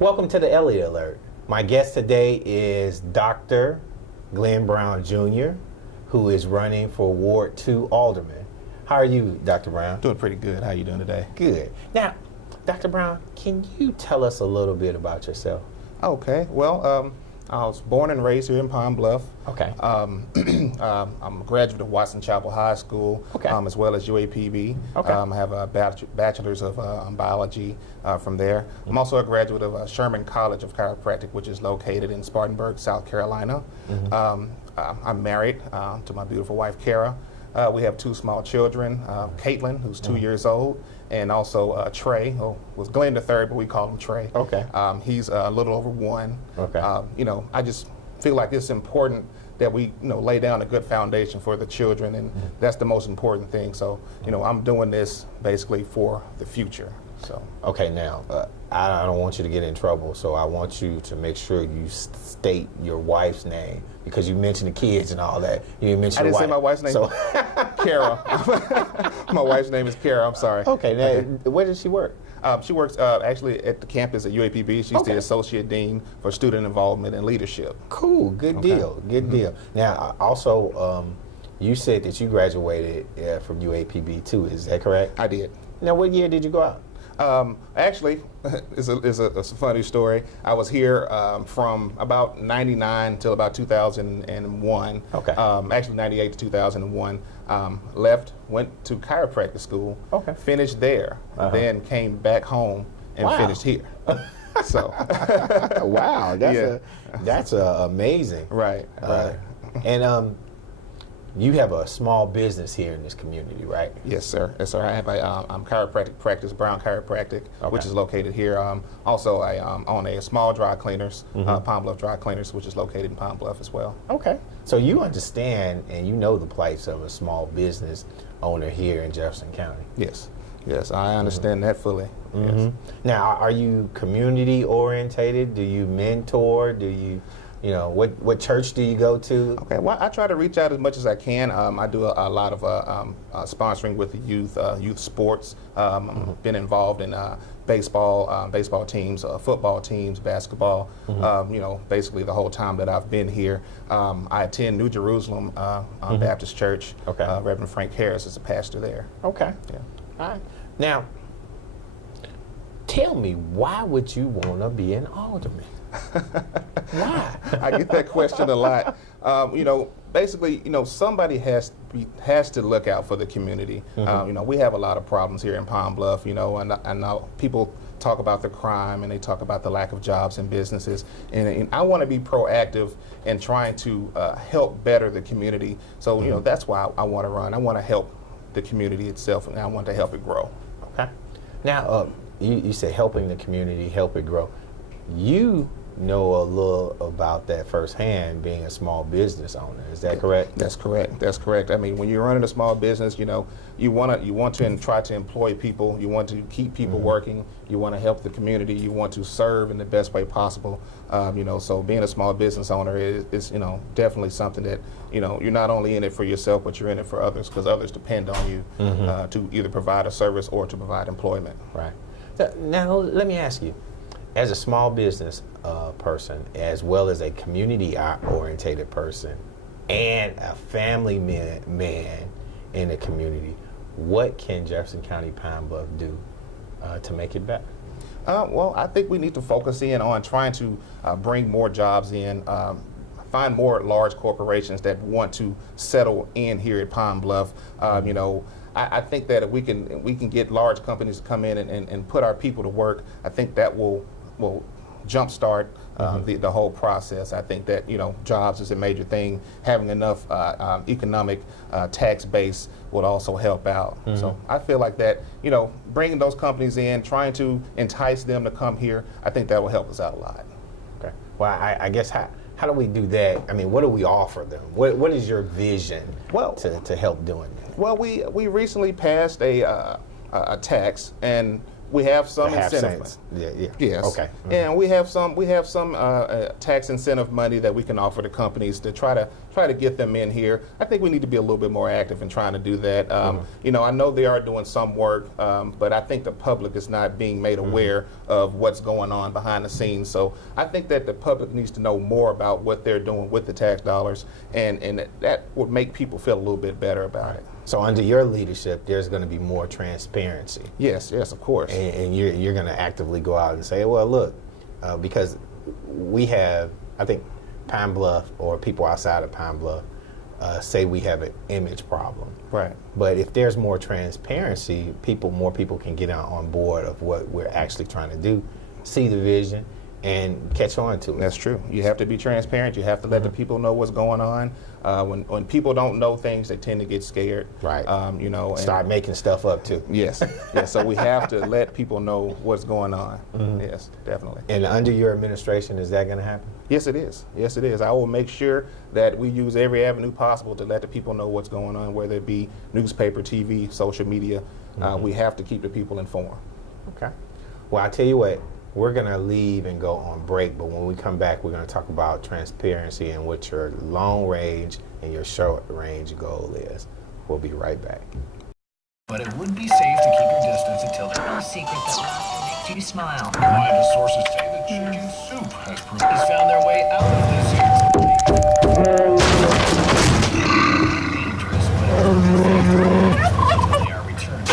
Welcome to the Elliott Alert. My guest today is Dr. Glen Brown Jr., who is running for Ward 2 Alderman. How are you, Dr. Brown? Doing pretty good. How are you doing today? Good. Now, Dr. Brown, can you tell us a little bit about yourself? Okay. Well, I was born and raised here in Pine Bluff. Okay. I'm a graduate of Watson Chapel High School, Okay. As well as UAPB. Okay. I have a bachelor's of biology from there. I'm also a graduate of Sherman College of Chiropractic, which is located in Spartanburg, South Carolina. I'm married to my beautiful wife, Kara. We have two small children, Caitlin, who's 2 years old, and also Trey, who was Glenn the third, but we call him Trey. Okay. He's a little over 1. Okay. I just feel like it's important that we, lay down a good foundation for the children, and that's the most important thing. So, I'm doing this basically for the future. So. Okay, now, I don't want you to get in trouble, so I want you to make sure you state your wife's name, because you mentioned the kids and all that. You didn't mention I didn't wife. say my wife's name. So Kara. My wife's name is Kara. I'm sorry. Okay, now, where does she work? She works actually at the campus at UAPB. She's the Associate Dean for Student Involvement and Leadership. Cool, good deal, good deal. Now, also, you said that you graduated from UAPB too, is that correct? I did. Now, what year did you go out? Actually, it's a funny story. I was here from about 99 till about 2001. Okay. Actually, 98 to 2001. Left, went to chiropractic school. Okay. Finished there, then came back home and finished here. So. Wow, that's amazing. Right. Right. And you have a small business here in this community, right? Yes, sir. Yes, sir. I have a chiropractic practice, Brown Chiropractic, which is located here. Also, I own a small dry cleaners, Pine Bluff Dry Cleaners, which is located in Pine Bluff as well. Okay. So you understand and you know the plights of a small business owner here in Jefferson County. Yes. Yes, I understand that fully. Yes. Now, are you community orientated? Do you mentor? Do you... what church do you go to? Okay, well, I try to reach out as much as I can. I do a lot of sponsoring with the youth sports. Been involved in baseball teams, football teams, basketball. Basically the whole time that I've been here. I attend New Jerusalem Baptist Church. Okay. Reverend Frank Harris is a pastor there. Okay. Yeah. All right. Now, tell me, why would you want to be an alderman? Why? I get that question a lot. Basically, somebody has to look out for the community. We have a lot of problems here in Pine Bluff. And I know people talk about the crime and they talk about the lack of jobs and businesses. And I want to be proactive in trying to help better the community. So that's why I want to run. I want to help the community itself, and I want to help it grow. Okay. Now, you said helping the community, help it grow. You know a little about that firsthand, being a small business owner. Is that correct? That's correct. That's correct. I mean, when you're running a small business, you want to try to employ people. You want to keep people working. You want to help the community. You want to serve in the best way possible. So being a small business owner is definitely something that you're not only in it for yourself, but you're in it for others, because others depend on you to either provide a service or to provide employment. Right. Now, let me ask you, as a small business person, as well as a community-orientated person, and a family man in the community, what can Jefferson County Pine Bluff do to make it better? Well, I think we need to focus in on trying to bring more jobs in, find more large corporations that want to settle in here at Pine Bluff. I think that if we can get large companies to come in and put our people to work, I think that will jumpstart the whole process. I think that jobs is a major thing. Having enough economic tax base would also help out. So I feel like that bringing those companies in, trying to entice them to come here, I think that will help us out a lot. Okay. Well, I guess how do we do that? I mean, what do we offer them? What is your vision to help doing that? Well, we recently passed a tax, and We have some The half incentive. cents. Yeah, yeah. Yes. Okay. And we have some tax incentive money that we can offer to companies to try to get them in here. I think we need to be a little bit more active in trying to do that. You know, I know they are doing some work, but I think the public is not being made aware of what's going on behind the scenes. So I think that the public needs to know more about what they're doing with the tax dollars, and that would make people feel a little bit better about it. So under your leadership, there's going to be more transparency. Yes, yes, of course. And you're going to actively go out and say, well, look, because we have, I think, Pine Bluff or people outside of Pine Bluff say we have an image problem. Right. But if there's more transparency, more people can get on board of what we're actually trying to do, see the vision, and catch on to it. That's true. You have to be transparent. You have to let the people know what's going on. When people don't know things, they tend to get scared. Right. You know. Start making stuff up too. Yes. Yes. So we have to let people know what's going on. Yes, definitely. And under your administration, is that going to happen? Yes, it is. Yes, it is. I will make sure that we use every avenue possible to let the people know what's going on, whether it be newspaper, TV, social media. We have to keep the people informed. Okay. Well, I tell you what, we're going to leave and go on break, but when we come back, we're going to talk about transparency and what your long range and your short range goal is. We'll be right back. But it would be safe to keep your distance until there's no secret that laughter makes you smile. Reliable sources say that chicken soup has proven Has found their way out of this year's dangerous, but they are returned.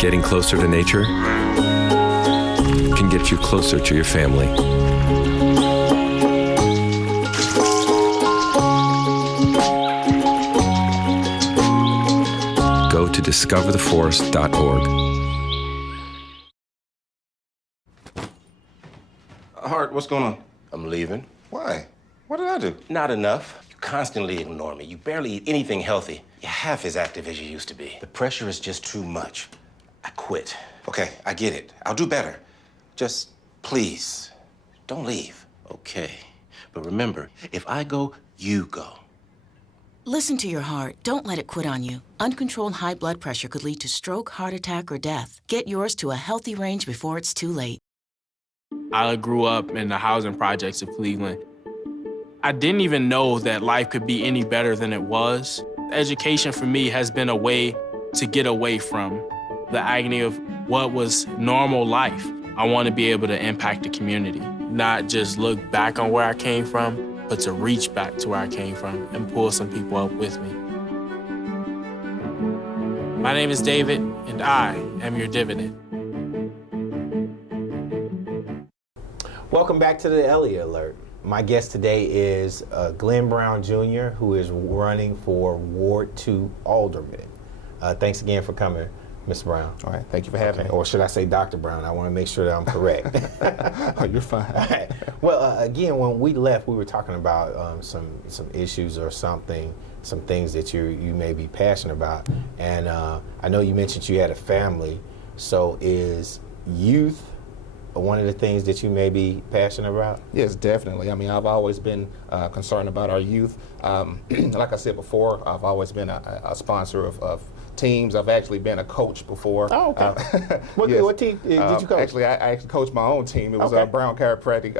Getting closer to nature can get you closer to your family. Go to discovertheforest.org. Hart, what's going on? I'm leaving. Why? What did I do? Not enough. You constantly ignore me. You barely eat anything healthy. You're half as active as you used to be. The pressure is just too much. I quit. Okay, I get it. I'll do better. Just please, Don't leave. Okay. But remember, if I go, you go. Listen to your heart. Don't let it quit on you. Uncontrolled high blood pressure could lead to stroke, heart attack, or death. Get yours to a healthy range before it's too late. I grew up in the housing projects of Cleveland. I didn't even know that life could be any better than it was. Education for me has been a way to get away from the agony of what was normal life. I want to be able to impact the community, not just look back on where I came from, but to reach back to where I came from and pull some people up with me. My name is David, and I am your dividend. Welcome back to the Elliott Alert. My guest today is Glen Brown Jr., who is running for Ward 2 Alderman. Thanks again for coming, Ms. Brown. All right. Thank you for having me. Or should I say Dr. Brown? I want to make sure that I'm correct. Oh, you're fine. All right. Well, again, when we left, we were talking about some issues or some things that you may be passionate about. And I know you mentioned you had a family. So is youth one of the things that you may be passionate about? Yes, definitely. I mean, I've always been concerned about our youth. Like I said before, I've always been a sponsor of teams. I've actually been a coach before. Oh, okay. What team did you coach? Actually, I actually coached my own team. It was Okay. Brown Chiropractic.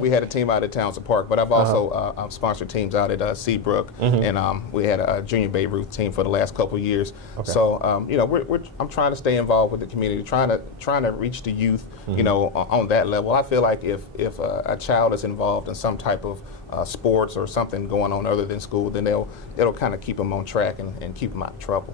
We had a team out at Townsend Park, but I've also sponsored teams out at Seabrook, and we had a Junior Babe Ruth team for the last couple of years. Okay. So, I'm trying to stay involved with the community, trying to reach the youth, on that level. I feel like if a child is involved in some type of sports or something going on other than school, then it'll kind of keep them on track and keep them out of trouble.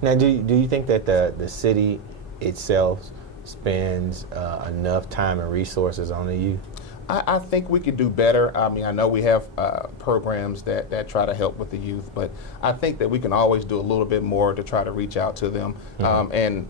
Now, do you think that the city itself spends enough time and resources on the youth? I think we could do better. I mean, I know we have programs that try to help with the youth, but I think that we can always do a little bit more to try to reach out to them. And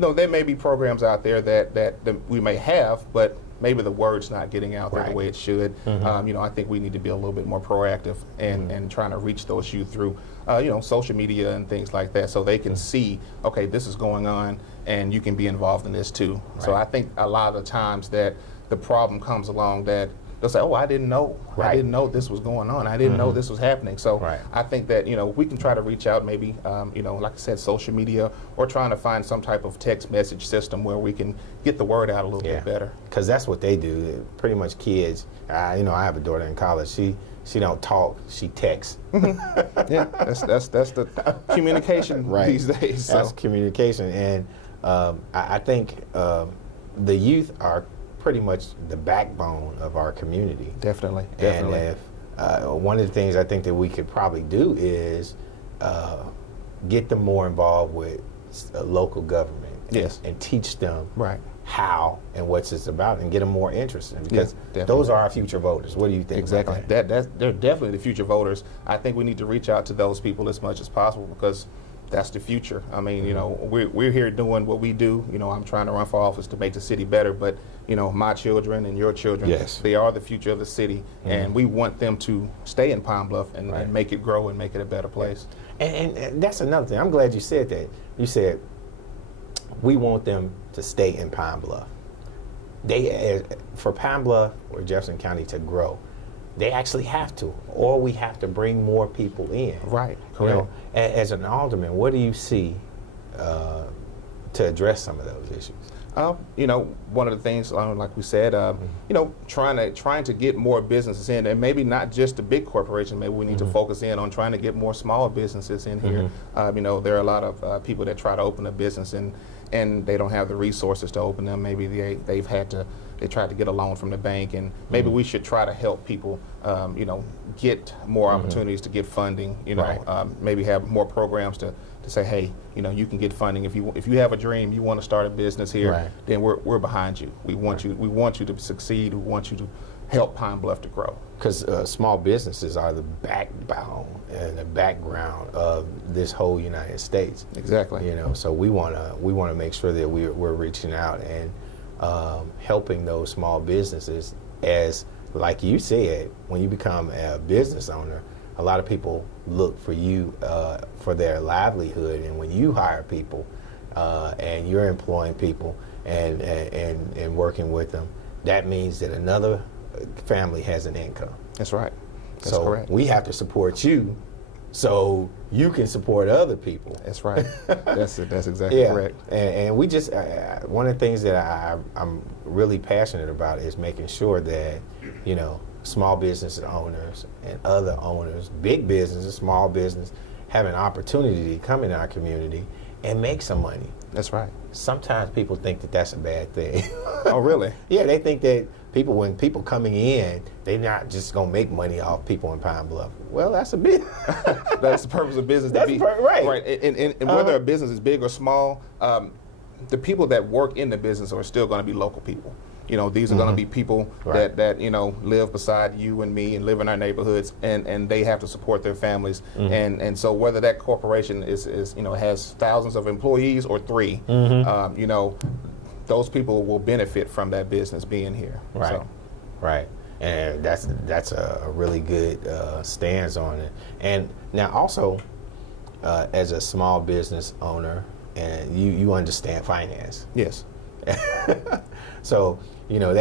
No, there may be programs out there that we may have, but maybe the word's not getting out there the way it should. You know, I think we need to be a little bit more proactive and trying to reach those youth through, you know, social media and things like that, so they can see, okay, this is going on, and you can be involved in this too. So I think a lot of the times that the problem comes along that they'll say, oh, I didn't know. I didn't know this was going on. I didn't know this was happening. So I think that, you know, we can try to reach out maybe, you know, like I said, social media, or trying to find some type of text message system where we can get the word out a little bit better. Because that's what they do. Pretty much kids, you know, I have a daughter in college. She don't talk, she texts. Yeah, that's the communication these days. So. That's communication. And I think the youth are pretty much the backbone of our community. Definitely. And if, one of the things I think that we could probably do is get them more involved with local government. And teach them how and what's it's about, and get them more interested, because those are our future voters. What do you think? Exactly. About that? They're definitely the future voters. I think we need to reach out to those people as much as possible, because that's the future. I mean, you know, we're here doing what we do. You know, I'm trying to run for office to make the city better, but, you know, my children and your children, they are the future of the city, and we want them to stay in Pine Bluff and make it grow and make it a better place. And that's another thing. I'm glad you said that. You said, we want them to stay in Pine Bluff. For Pine Bluff or Jefferson County to grow, they actually have to, or we have to bring more people in. Right, correct. You know, as an alderman, what do you see to address some of those issues? You know, one of the things, like we said, you know, trying to get more businesses in, and maybe not just the big corporations. Maybe we need to focus in on trying to get more small businesses in here. You know, there are a lot of people that try to open a business and they don't have the resources to open them. Maybe they tried to get a loan from the bank, and maybe we should try to help people, you know, get more opportunities to get funding. You know, maybe have more programs to say, hey, you know, you can get funding if you have a dream, you want to start a business here, then we're behind you. We want you to succeed. We want you to help Pine Bluff to grow. Because small businesses are the backbone and the background of this whole United States. Exactly. You know, so we want to make sure that we're reaching out and helping those small businesses. As like you said, when you become a business owner, a lot of people look for you for their livelihood, and when you hire people and you're employing people and working with them, that means that another family has an income. That's right. That's so correct. We have to support you so you can support other people. That's right. That's exactly correct. And we just, one of the things that I'm really passionate about is making sure that, you know, small business owners and other owners, big businesses, small business, have an opportunity to come in our community and make some money. That's right. Sometimes people think that that's a bad thing. Oh, really? Yeah, they think that when people coming in, they're not just gonna make money off people in Pine Bluff. Well, that's a bit. That's the purpose of business. Right. Right. And whether a business is big or small, the people that work in the business are still going to be local people. You know, these are going to be people that you know, live beside you and me and live in our neighborhoods, and they have to support their families. And so whether that corporation is you know, has thousands of employees or 3, you know, those people will benefit from that business being here. Right. So. Right. And that's a really good stance on it. And now also, as a small business owner, and you understand finance. Yes. So, you know,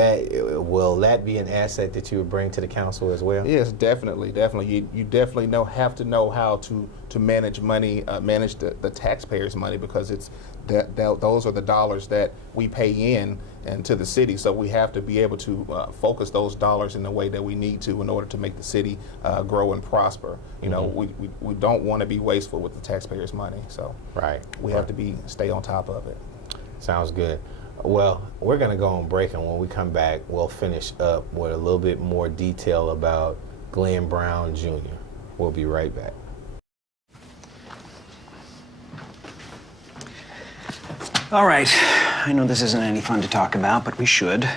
will that be an asset that you would bring to the council as well? Yes, definitely. You definitely have to know how to manage money, manage the taxpayers' money, because it's those are the dollars that we pay in and to the city. So we have to be able to focus those dollars in the way that we need to in order to make the city grow and prosper. You know, we don't want to be wasteful with the taxpayers' money. So we have to stay on top of it. Sounds good. Well, we're going to go on break, and when we come back, we'll finish up with a little bit more detail about Glen Brown Jr. We'll be right back. All right. I know this isn't any fun to talk about, but we should.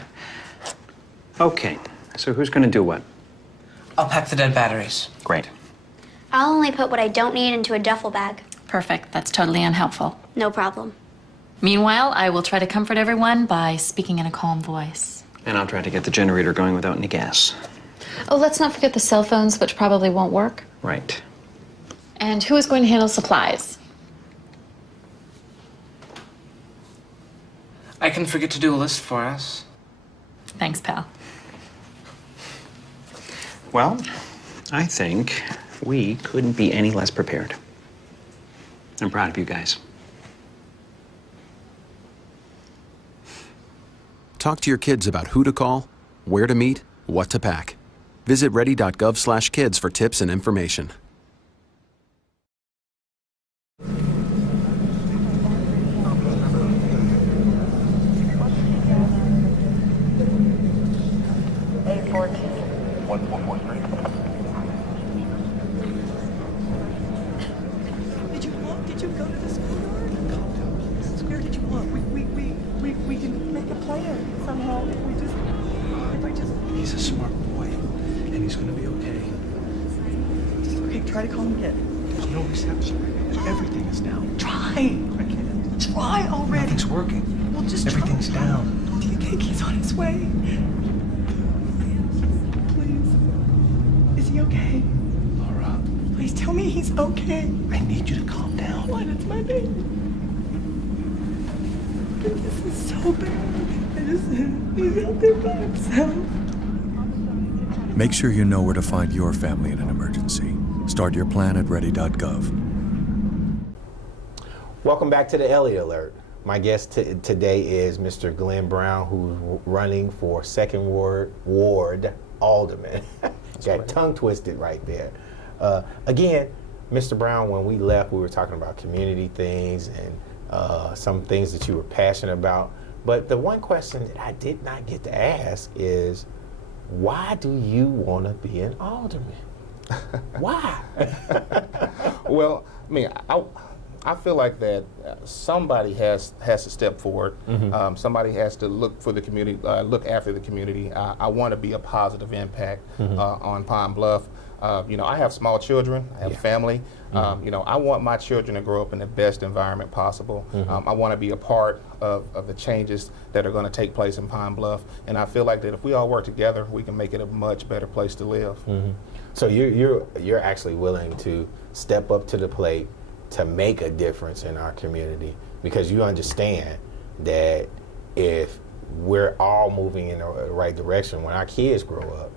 Okay, so who's going to do what? I'll pack the dead batteries. Great. I'll only put what I don't need into a duffel bag. Perfect. That's totally unhelpful. No problem. Meanwhile, I will try to comfort everyone by speaking in a calm voice. And I'll try to get the generator going without any gas. Oh, let's not forget the cell phones, which probably won't work. Right. And who is going to handle supplies? I can forget to do a list for us. Thanks, pal. Well, I think we couldn't be any less prepared. I'm proud of you guys. Talk to your kids about who to call, where to meet, what to pack. Visit ready.gov/kids for tips and information. Did you go to the schoolyard? Where did you look? We can make a plan somehow if I just. He's a smart boy, and he's gonna be okay. Just okay, try to call him again. There's no reception. Everything is down. Try. I can't. Try already. Nothing's working. Well, just everything's try. down. Do you think he's on his way? Please. Is he okay? Laura. Please tell me he's okay. I need you to calm down. What? It's my baby. This is so bad. He's out there by himself. Make sure you know where to find your family in an emergency. Start your plan at ready.gov. Welcome back to the Elliott Alert. My guest today is Mr. Glen Brown, who's running for Second Ward Alderman. Got tongue twisted right there. Again, Mr. Brown, when we left, we were talking about community things and some things that you were passionate about. But the one question that I did not get to ask is, why do you want to be an alderman? Why? Well, I mean, I feel like that somebody has to step forward. Mm-hmm. Somebody has to look for the community, look after the community. I want to be a positive impact on Pine Bluff. You know, I have small children. I have family. You know, I want my children to grow up in the best environment possible. I want to be a part of the changes that are going to take place in Pine Bluff. And I feel like that if we all work together, we can make it a much better place to live. So you're actually willing to step up to the plate to make a difference in our community, because you understand that if we're all moving in the right direction, when our kids grow up,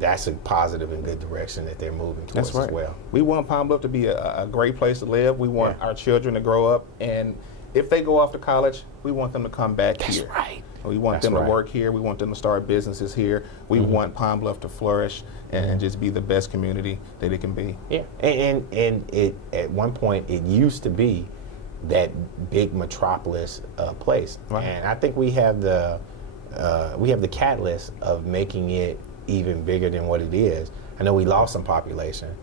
that's a positive and good direction that they're moving towards as well. We want Pine Bluff to be a great place to live. We want our children to grow up, and if they go off to college, we want them to come back here. That's right. We want them to work here. We want them to start businesses here. We want Pine Bluff to flourish and just be the best community that it can be. Yeah, and it at one point it used to be that big metropolis place, and I think we have the catalyst of making it even bigger than what it is. I know we lost some population,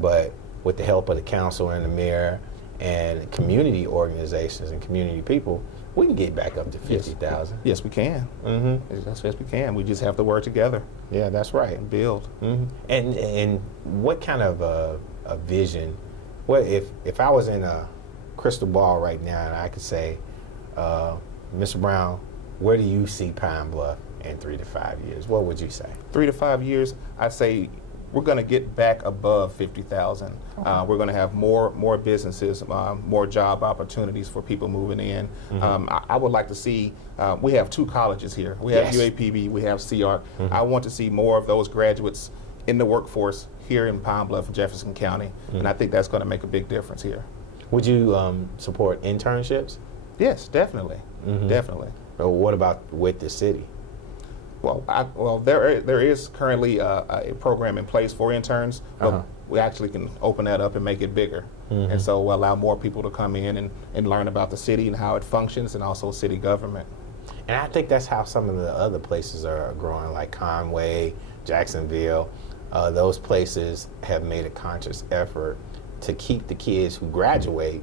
but with the help of the council and the mayor and community organizations and community people, we can get back up to 50,000. Yes, we can. Yes, we can. We just have to work together. Yeah, that's right. And build. And what kind of a vision? Well, if I was in a crystal ball right now and I could say, Mr. Brown, where do you see Pine Bluff in 3 to 5 years? What would you say? 3 to 5 years, I'd say we're going to get back above 50,000. We're going to have more businesses, more job opportunities for people moving in. I would like to see, we have 2 colleges here. We have UAPB, we have CR. I want to see more of those graduates in the workforce here in Pine Bluff and Jefferson County, and I think that's going to make a big difference here. Would you support internships? Yes, definitely, definitely. But what about with the city? Well, there is currently a program in place for interns, but we actually can open that up and make it bigger. And so we'll allow more people to come in and learn about the city and how it functions, and also city government. And I think that's how some of the other places are growing, like Conway, Jacksonville. Those places have made a conscious effort to keep the kids who graduate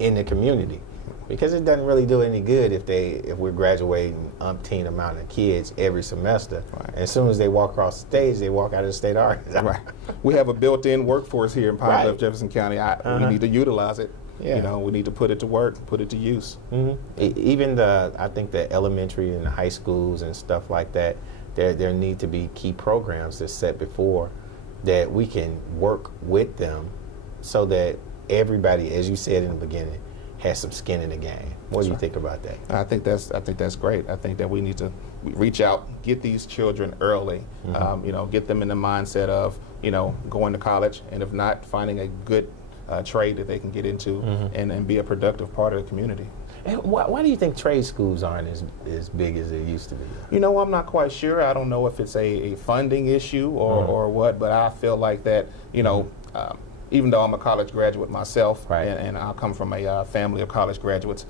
in the community. Because it doesn't really do any good if we're graduating umpteen amount of kids every semester. Right. As soon as they walk across the stage, they walk out of the state of Arkansas. Right. We have a built-in workforce here in Pine Right. Bluff, Jefferson County. We need to utilize it. Yeah. You know, we need to put it to work, put it to use. Even I think the elementary and the high schools and stuff like that, there need to be key programs that's set before that we can work with them so that everybody, as you said in the beginning, has some skin in the game. What do you think about that? I think that's great. I think that we need to reach out, get these children early, you know, get them in the mindset of, you know, going to college, and if not, finding a good trade that they can get into and be a productive part of the community. And why do you think trade schools aren't as big as they used to be? You know, I'm not quite sure. I don't know if it's a funding issue or what, but I feel like that, you know, even though I'm a college graduate myself, and I come from a family of college graduates,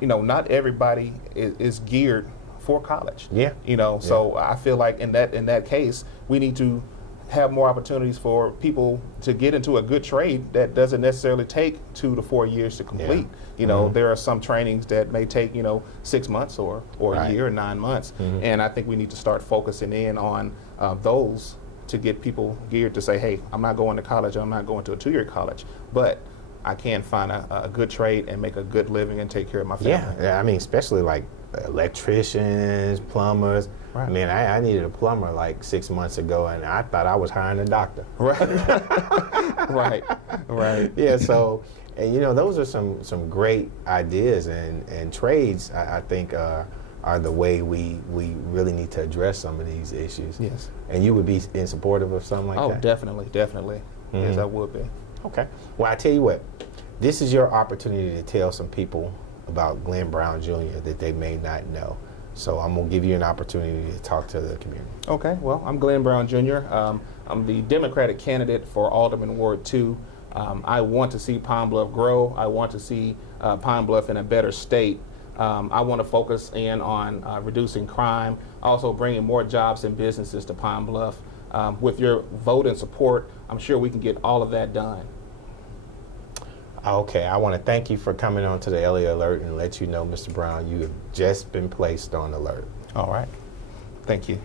you know, not everybody is geared for college. Yeah. You know, so I feel like in that case, we need to have more opportunities for people to get into a good trade that doesn't necessarily take 2 to 4 years to complete. You know, there are some trainings that may take, you know, 6 months or a year or 9 months. And I think we need to start focusing in on those to get people geared to say, hey, I'm not going to college, I'm not going to a 2-year college, but I can find a good trade and make a good living and take care of my family. Yeah, I mean, especially like electricians, plumbers. I mean, I needed a plumber like 6 months ago, and I thought I was hiring a doctor. Right. Right. Yeah, so, and you know, those are some great ideas, and trades, I think, are the way we really need to address some of these issues. Yes. And you would be in supportive of something like that? Oh, definitely. Yes, I would be. Okay. Well, I tell you what, this is your opportunity to tell some people about Glen Brown Jr. that they may not know. So I'm going to give you an opportunity to talk to the community. Okay, well, I'm Glen Brown Jr. I'm the Democratic candidate for Alderman Ward 2. I want to see Pine Bluff grow. I want to see Pine Bluff in a better state. I want to focus in on reducing crime, also bringing more jobs and businesses to Pine Bluff. With your vote and support, I'm sure we can get all of that done. Okay, I want to thank you for coming on to the Elliott Alert and let you know, Mr. Brown, you have just been placed on alert. All right. Thank you.